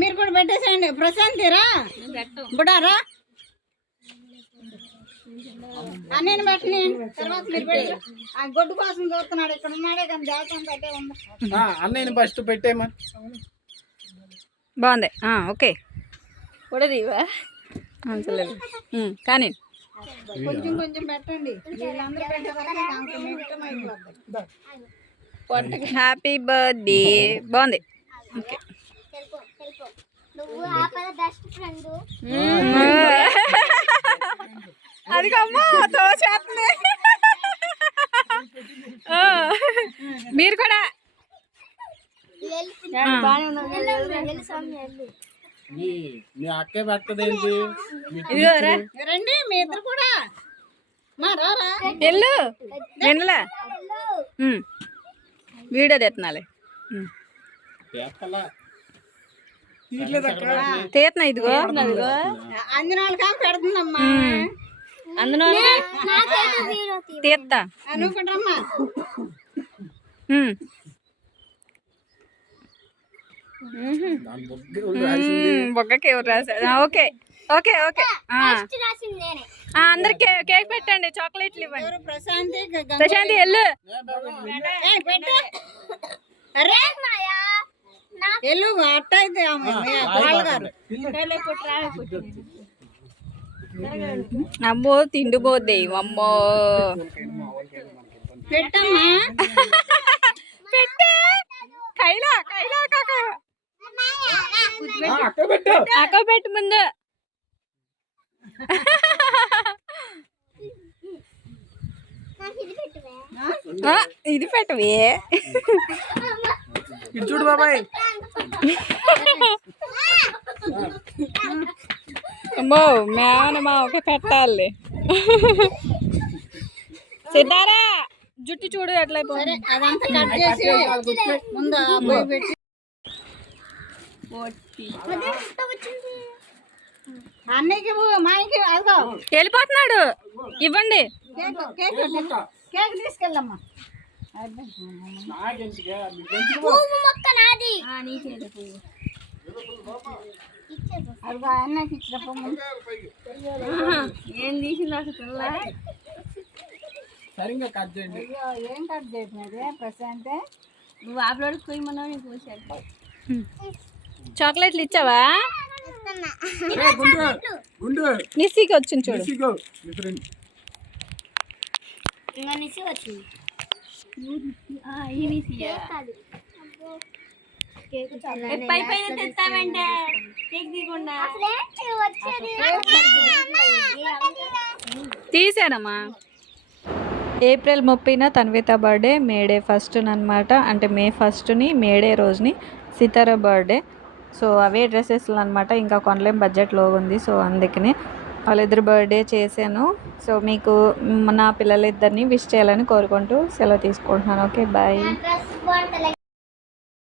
మీరు కూడా పెట్టేసేయండి. ప్రశాంతిరా బుడారా నేను పెట్టని తర్వాత మీరు పెట్టు. ఆ గొడ్డు కోసం చూస్తున్నాడు. ఇక్కడ ఉన్నాడే కానీ జాగ్రత్త పెట్టే ఉంది. అన్నయ్యని ఫస్ట్ పెట్టేమా. బాగుంది. ఓకే కూడా దీవా కానీ కొంచెం కొంచెం పెట్టండి. వీళ్ళందరూ పెట్టేసరికి హ్యాపీ బర్త్డే. బాగుంది. ఓకే అది కమ్మా తోచేస్తుంది. మీరు కూడా మీ అక్కే పెట్టదేంటి. రండి మీ ఇద్దరు కూడా ఎల్లు వెన్నలా వీడియో తెస్తున్నాలే తీస్తున్నా. ఇదిగో అంజనాలు కాక పెడుతుందమ్మా. అందులో తీస్తా అనుకుంటారమ్మా. బొగ్గకి ఎవరు రాశారు? ఓకే ఓకే ఓకే అందరికి కేక్ పెట్టండి. చాక్లెట్లు ఇవ్వండి. ప్రశాంతి ఎల్లు ఎల్లు అట్ట అయితే గారు అమ్మో తిండిపోద్ది. అమ్మో పెట్టమ్మా పెట్టే కైలా కైలా అక్క పెట్టు ముందు. ఇది పెట్టవే. ఇటు చూడు బాబాయ్. అమ్మో మేనమా ఒక పెట్టాలి. సిద్ధారా జుట్టు చూడు ఎట్లయిపోయి. అదంతా కట్ చేసి ముందు అబ్బాయి పెట్టి అన్నయ్యకి మాయకి అదిగో వెళ్ళిపోతున్నాడు. ఇవ్వండి కేక్ తీసుకెళ్ళమ్మా. అదిగో అన్నకి ఇచ్చినప్పుడు ఏం తీసింది అసలు సరిగ్గా కట్ చేయండి. ఏం కట్ చేసినది ప్రశాంతే. నువ్వు ఆపలోకి పోయమన్నావు. నీకు చాక్లెట్లు ఇచ్చావా? నిస్సీకి వచ్చింది చూడు. తీసానమ్మా. ఏప్రిల్ 30న తన్విత బర్త్డే, మేడే 1st అనమాట. అంటే మే 1స్ట్ని మేడే రోజుని సితార బర్త్డే. సో అవే డ్రెస్సెస్లు అనమాట. ఇంకా కొనలేం, బడ్జెట్లో ఉంది. సో అందుకనే వాళ్ళిద్దరు బర్త్డే చేశాను. సో మీకు నా పిల్లలిద్దరిని విష్ చేయాలని కోరుకుంటూ సెలవు తీసుకుంటున్నాను. Okay bye.